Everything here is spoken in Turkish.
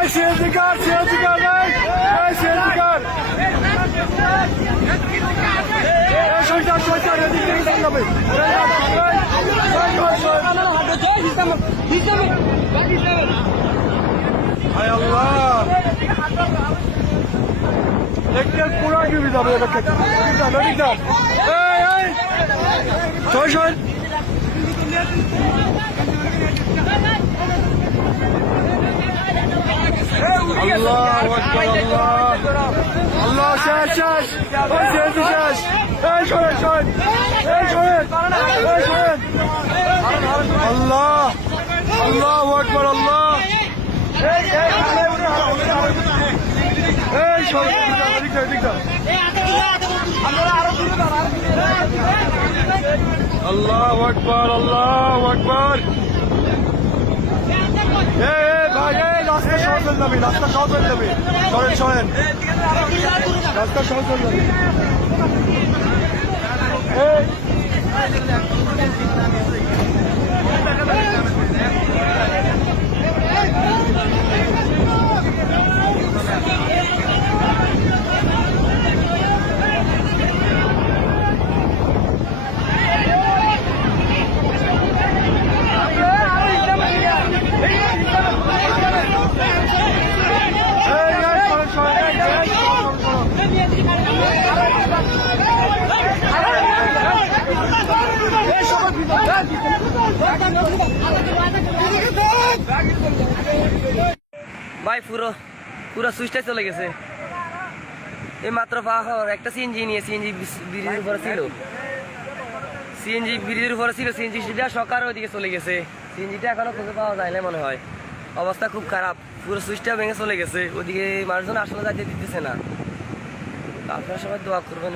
जय श्री अधिकार श्री अधिकार जय श्री अधिकार Hay Allah. Tekrar Kur'an gibi de böyle bakın. Lütfen, lütfen. Hey, hey. Çocuğun. Allahu Ekber Allah. Allah şaş şaş. Hoş geldin şaş. Hey şöyle şöyle. Hey şöyle. Hey şöyle. Allah. Allahu Ekber Allah. Hey hey. Hey şöyle. Dikkat dikkat. Allahu Ekber Allahu Ekber. সহজল নবী রাস্তা সহজল নবী সরেন সরেন। রাস্তা সহজল নবী ভাই, পুরো পুরো সুইচটাই চলে গেছে। এই মাত্র পাওয়া একটা সিএনজি নিয়ে সিএনজি ব্রিজের উপরে ছিল। সিএনজি ব্রিজের উপরে ছিল সিএনজি সেটা সকার ওইদিকে চলে গেছে। সিএনজিটা এখনও খুঁজে পাওয়া যায় না মনে হয়। অবস্থা খুব খারাপ। পুরো সুইচটা ভেঙে চলে গেছে। ওদিকে মানুষজন আসলে যাইতে দিতেছে না। আপনারা সবাই দোয়া করবেন।